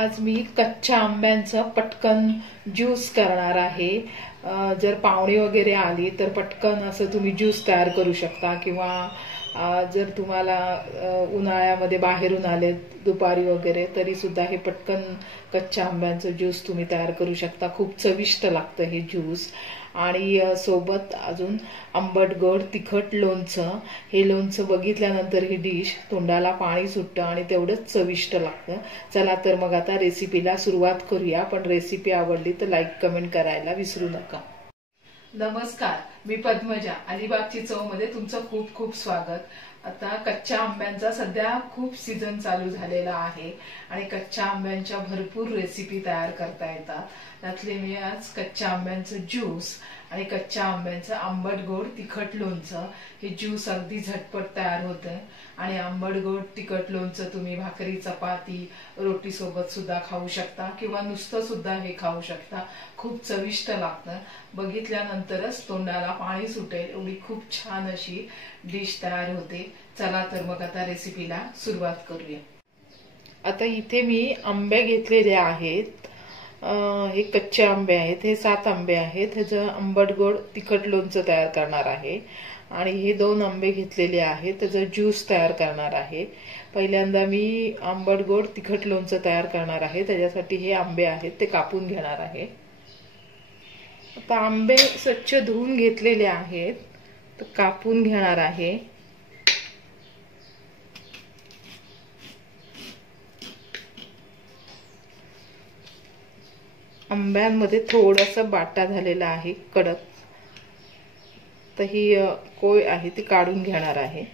आज मी कच्च्या आंब्यांचा पटकन ज्यूस करणार आहे। जर पाहुणे वगैरे आली तर पटकन असं तुम्ही ज्यूस तयार करू शकता, किंवा जर तुम्हाला उन्हाळ्यामध्ये बाहेरून आले दुपारी वगैरे तरी सुद्धा हे पटकन कच्च्या आंब्यांचं ज्यूस तुम्ही तयार करू शकता। खूप चविष्ट लागतं हे ज्यूस। आणि सोबत अजून आंबट गोड तिखट लोणचं। हे लोणचं बघितल्यानंतर ही डिश तोंडाला पाणी सुटतं आणि तेवढंच चविष्ट लागतं। चला तर मग आता रेसिपीला सुरुवात करूया। पण रेसिपी आवडली तर लाईक कमेंट करायला विसरू नका। नमस्कार, मी पद्मजा। अलिबागची चव मध्ये तुमचं खूप खूप स्वागत। आता कच्च्या आंब्यांचा सध्या खूप सीझन चालू झालेला आहे आणि कच्च्या आंब्यांच्या भरपूर रेसिपी तयार करता येतात। त्यातले मी आज कच्च्या आंब्यांचं ज्यूस आणि कच्च्या आंब्यांचं आंबट गोड तिखट लोणचं। हे ज्यूस अगदी झटपट तयार होतं आणि आंबट गोड तिखट लोणचं तुम्ही भाकरी चपाती रोटी सोबत सुद्धा खाऊ शकता, किंवा नुसतं सुद्धा हे खाऊ शकता। खूप चविष्ट लागतं। बघितल्यानंतरच तोंडाला पाणी सुटेल एवढी खूप छान अशी डिश तयार होते। चला तर मग आता रेसिपीला सुरुवात करूया। आता इथे मी आंबे घेतलेले आहेत। हे कच्चे आंबे आहेत। हे 7 आंबे आहेत। ह्याचं आंबट गोड तिखट लोणचं तयार करणार आहे। आणि हे 2 आंबे घेतलेले आहेत, त्याचं ज्यूस तयार करणार आहे। पहिल्यांदा मी आंबट गोड तिखट लोणचं तयार करणार आहे। त्याच्यासाठी हे आंबे आहेत ते कापून घेणार आहे। आता आंबे स्वच्छ धुवून घेतलेले आहेत, तर कापून घेणार आहे। आंब्यांमध्ये थोडासा बाटा झालेला आहे कडक, तर ही कोय आहे ती काढून घेणार आहे।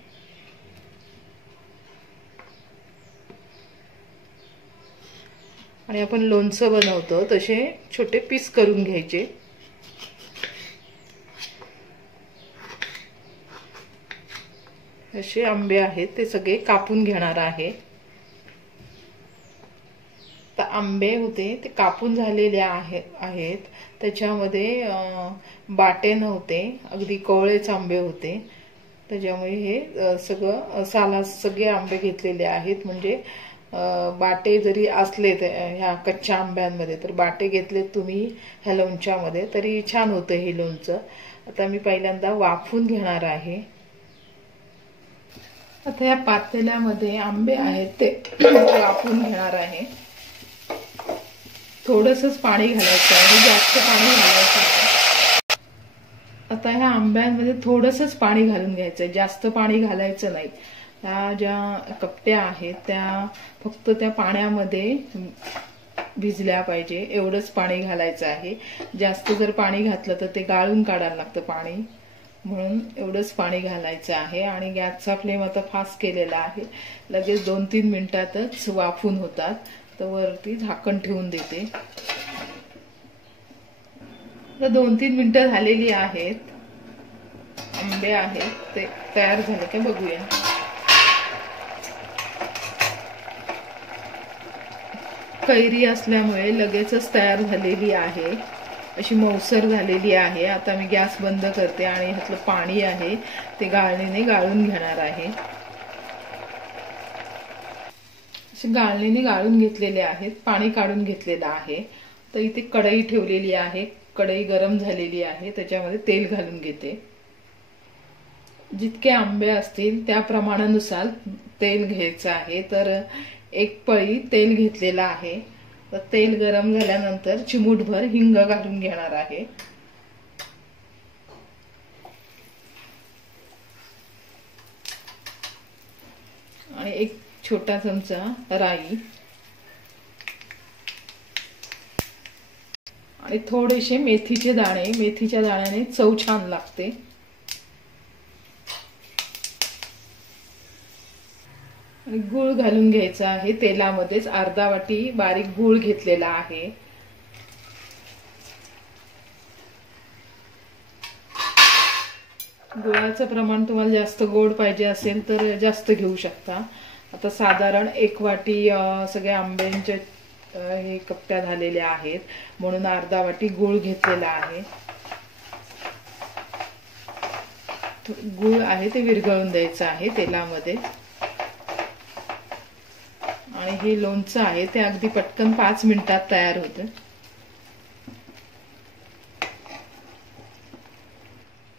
आणि आपण लोणचं बनवतो तसे छोटे पीस करून घ्यायचे। असे आंबे आहेत ते सगळे कापून घेणार आहे। तर आंबे होते ते कापून झालेले आहेत। त्याच्यामध्ये बाटे नव्हते, अगदी कोवळेच आंबे होते। त्याच्यामुळे हे सगळे आंबे घेतलेले आहेत। म्हणजे बाटे जरी असले ह्या कच्च्या आंब्यांमध्ये तर बाटे घेतलेत तुम्ही ह्या लोणच्यामध्ये तरी छान होतं हे लोणचं। आता मी पहिल्यांदा वाफून घेणार आहे। आता या पातेल्यामध्ये आंबे आहेत ते वाफून घेणार आहे। थोडंसंच पाणी घालायचं आहे, जास्त पाणी घालायचं आहे। आता ह्या आंब्यांमध्ये थोडंसंच पाणी घालून घ्यायचं, जास्त पाणी घालायचं नाही। ह्या ज्या कपट्या आहेत त्या फक्त त्या पाण्यामध्ये भिजल्या पाहिजे एवढंच पाणी घालायचं आहे। जास्त जर पाणी घातलं तर ते गाळून काढायला लागतं पाणी, म्हणून एवढंच पाणी घालायचं आहे। आणि गॅसचा फ्लेम आता फास्ट केलेला आहे। लगेच 2-3 मिनिटातच वाफून होतात, तर वरती झाकण ठेवून देते। तर 2-3 मिनिटं झालेली आहेत। आंबे आहेत ते तयार झाले का बघूया। कैरी असल्यामुळे लगेचच तयार झालेली आहे, अशी मऊसर झालेली आहे। आता मी गॅस बंद करते आणि ह्यातलं पाणी आहे ते गाळणीने गाळून घेणार आहे। असे गाळणीने गाळून घेतलेले आहेत, पाणी काढून घेतलेलं आहे। तर इथे कढई ठेवलेली आहे, कढई गरम झालेली आहे, त्याच्यामध्ये तेल घालून घेते। जितके आंबे असतील त्या प्रमाणानुसार तेल घ्यायचं आहे। तर 1 पळी तेल घेतलेलं आहे। तर तेल गरम झाल्यानंतर चिमूटभर हिंग घालून घेणार आहे। आणि 1 छोटा चमचा राई आणि थोडेसे मेथीचे दाणे। मेथीच्या दाण्याने चव छान लागते। आणि गूळ घालून घ्यायचा आहे तेलामध्येच। अर्धा वाटी बारीक गूळ घेतलेला आहे। गुळाचं प्रमाण तुम्हाला जास्त गोड पाहिजे असेल तर जास्त घेऊ शकता। आता साधारण 1 वाटी सगळ्या आंब्यांच्या हे कप्प्या झालेल्या आहेत, म्हणून अर्धा वाटी गूळ घेतलेला आहे। गूळ आहे ते विरघळून द्यायचं आहे तेलामध्ये। आणि हे लोणचं आहे ते अगदी पटकन 5 मिनिटात तयार होतं.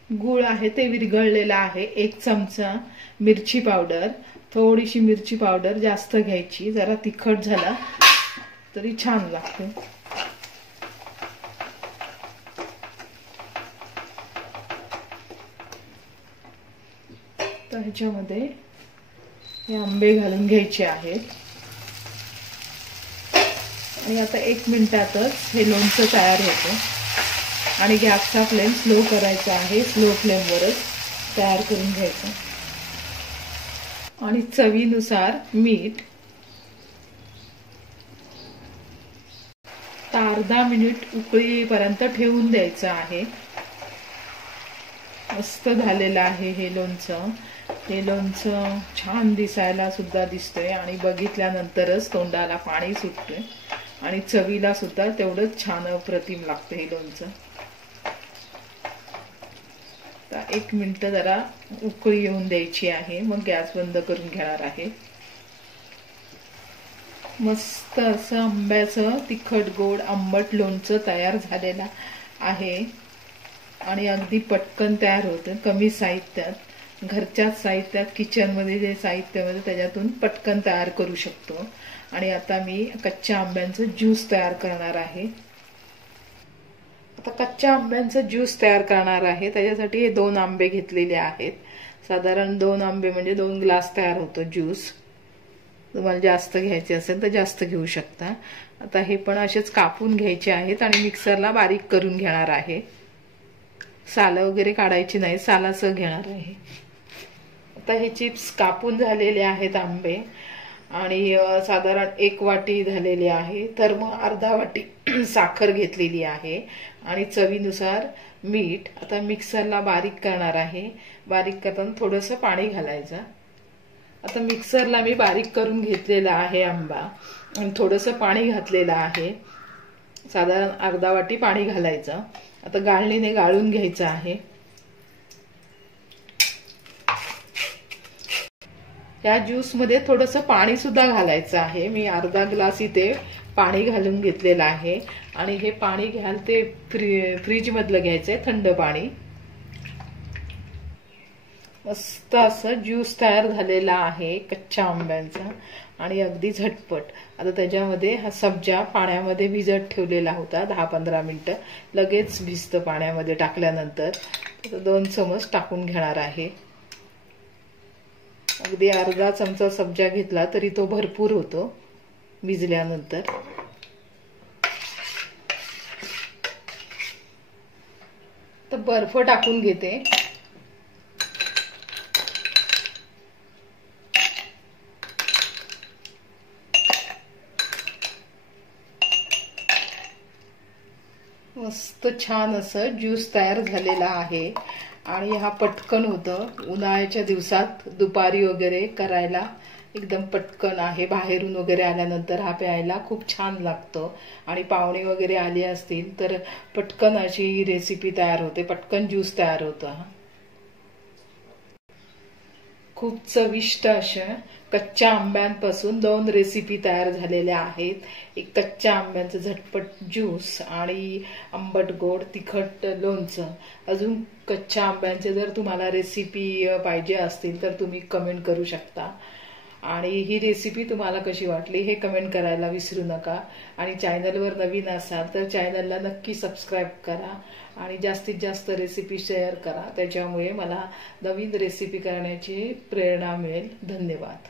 गूळ आहे ते विरघळलेला आहे. 1 चमचा मिरची पावडर, थोडीशी मिरची पावडर जास्त घ्यायची, जरा तिखट झाला तरी छान लागते. तर ह्याच्यामध्ये हे आंबे घालून घ्यायचे आहेत आणि आता 1 मिनिटातच हे लोणचं तयार होतं. आणि गॅसचा फ्लेम स्लो करायचा आहे, स्लो फ्लेमवरच तयार करून घ्यायचं. आणि चवीनुसार मीठ. अर्धा मिनिट उकळीपर्यंत ठेवून द्यायचं आहे. मस्त झालेलं आहे हे लोणचं. हे लोणचं छान दिसायला सुद्धा दिसतंय आणि बघितल्यानंतरच तोंडाला पाणी सुटते आणि चवीला सुद्धा तेवढंच छान अप्रतिम लागतं हे लोणचं. तर 1 मिनिट जरा उकळी येऊन द्यायची आहे, मग गॅस बंद करून घेणार आहे. मस्त असं आंब्याचं तिखट गोड आंबट लोणचं तयार झालेलं आहे आणि अगदी पटकन तयार होतं. कमी साहित्यात, घरच्याच साहित्यात, किचनमध्ये जे साहित्य होतं त्याच्यातून पटकन तयार करू शकतो. आणि आता मी कच्च्या आंब्यांचं ज्यूस तयार करणार आहे. आता कच्च्या आंब्यांचं ज्यूस तयार करणार आहे. त्याच्यासाठी हे 2 आंबे घेतलेले आहेत. साधारण 2 आंबे म्हणजे 2 ग्लास तयार होतो ज्यूस. तुम्हाला जास्त घ्यायचे असेल तर जास्त घेऊ शकता. आता हे पण असेच कापून घ्यायचे आहेत आणि मिक्सरला बारीक करून घेणार आहे. साल वगैरे काढायची नाही, सालासह घेणार आहे. आता हे चिप्स कापून झालेले आहेत आंबे आणि साधारण 1 वाटी झालेले आहे. तर मग अर्धा वाटी साखर घेतलेली आहे आणि चवीनुसार मीठ. आता मिक्सरला बारीक करणार आहे. बारीक करताना थोडंसं पाणी घालायचं. आता मिक्सरला मी बारीक करून घेतलेला आहे आंबा आणि थोडंसं पाणी घातलेलं आहे. साधारण अर्धा वाटी पाणी घालायचं. आता गाळणीने गाळून घ्यायचं आहे. या ज्यूस मध्ये थोडंसं पाणी सुद्धा घालायचं आहे. मी अर्धा ग्लास इथे पाणी घालून घेतलेलं आहे आणि हे पाणी घ्याल ते फ्रीज मधलं घ्यायचंय, थंड पाणी. मस्त असं ज्यूस तयार झालेला आहे कच्च्या आंब्यांचा आणि अगदी झटपट. आता त्याच्यामध्ये हा सब्जा पाण्यामध्ये भिजत ठेवलेला होता 10-15 मिनिटं. लगेच भिजतं पाण्यामध्ये टाकल्यानंतर. 2 चमच टाकून घेणार आहे. अगदी अर्धा चमचा सब्जा घेतला तरी तो भरपूर होतो भिजल्यानंतर. तर बर्फ टाकून घेते. मस्त छान असं ज्यूस तयार झालेला आहे आणि हा पटकन होतं. उन्हाळ्याच्या दिवसात दुपारी वगैरे करायला एकदम पटकन आहे. बाहेरून वगैरे आल्यानंतर हा प्यायला खूप छान लागतो आणि पाहुणे वगैरे आले असतील तर पटकन अशी रेसिपी तयार होते, पटकन ज्यूस तयार होतो. हा खूप चविष्ट अशा कच्च्या आंब्यांपासून 2 रेसिपी तयार झालेल्या आहेत. एक कच्च्या आंब्यांचं झटपट ज्यूस आणि आंबट गोड तिखट लोणचं. अजून कच्च्या आंब्यांचे जर तुम्हाला रेसिपी पाहिजे असतील तर तुम्ही कमेंट करू शकता. आणि ही रेसिपी तुम्हाला कशी वाटली हे कमेंट करायला विसरू नका. आणि चॅनलवर नवीन असाल तर चॅनलला नक्की सबस्क्राईब करा आणि जास्तीत जास्त रेसिपी शेअर करा. त्याच्यामुळे मला नवीन रेसिपी करण्याची प्रेरणा मिळेल. धन्यवाद.